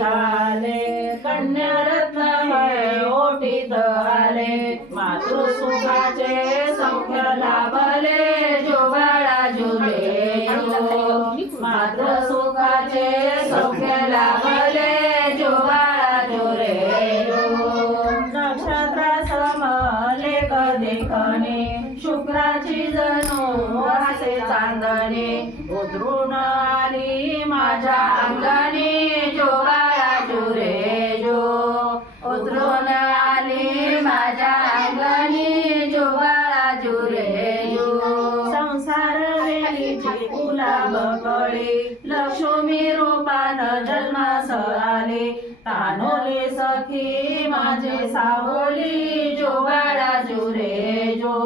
झाले, कन्यारत्नमय ओटीत आले, मातृसुखाचे सौख्य लाभले, जो बाळा जुरे जो, मातृसुखाचे सौख्य लाभले, जो बाळा जुरे जो. नक्षत्रा समलेख देखणे, शुक्राची जणू असे चांदणे, उतरून आली माझ्या अंगणी, जो बाळा जुरे जो, उतरून आली माझ्या अंगणी, जो बाळा जुरे जो. संसार वेलीची गुलाब कळी, लक्ष्मी रूपान जन्मास आले, तानोले सखी माझे सावली, जो बाळा जुरे जो,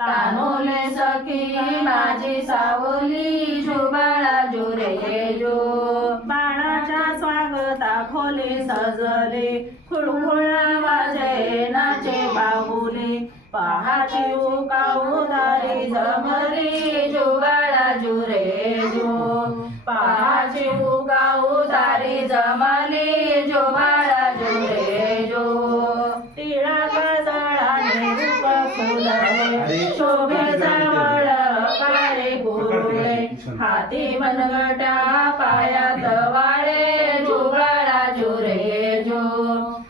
तानोले सखी माझी सावली, जो बाळा जुरे जो. बाळाच्या स्वागता खोले सजले, खुळखुळा वाजे नाचे बाहुले, पहाची उकाऊदारी जमली, जो बाळा जुरे जो, पहाची उकाऊदारी जमली, जो बाळा जुरे जो. टिळा काजळाने रूप फुलले, शोभे जवळ काळे गुरुळे, हाती मनगटा पायात वाळे, जो बाळा जुरे जो,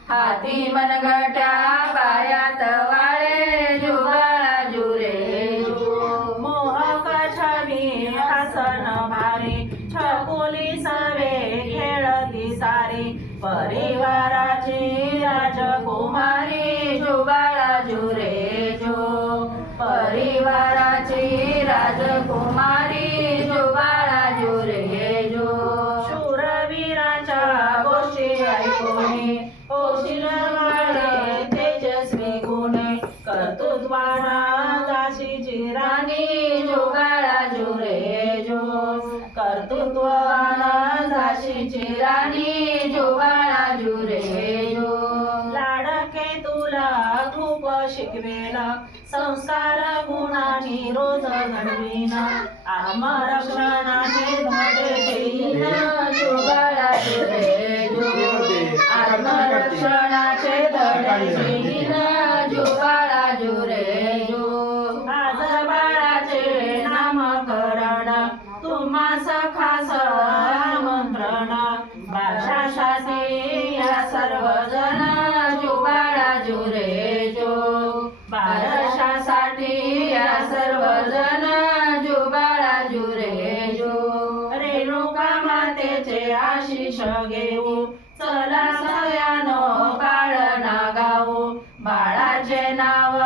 हाती मनगटा पायात वाळे, जो बाळा जुरे जो. मोहक छबी हसन भारी, छकुली सवे खेळती सारी, परिवाराची राजकुमारी, जो बाळा जुरे जो, परिवाराची राजकुमारी, जो बाळा जुरे जो. शूरवीराच्या गोष्टी ऐकून होशील वाळे तेजस्वी गुणे, कर्तृत्वाना झाशीची राणी, जो बाळा जुरे जो, कर्तृत्वाना झाशीची राणी, जो बाळा जुरे जो. लाडके तुला खूप शिकवेला, संस्कार गुणांनी रोज घडवीन, आत्मरक्षणाचे धडे देईन, जो बाळा जुरे जो, आत्मरक्षणाचे धडे देईन, जो बाळा जुरे जो. आज बाळाचे नामकरण, तुम्हास खास आमंत्रण, बारशासाठी या सर्वजण, जो बाळा जुरे जो, बारशासाठी या सर्वजण, जो बाळा जुरे जो. रेणुका मातेचे आशिष घेऊ, चला सयानो पाळणा गाऊ, बाळाचे नाव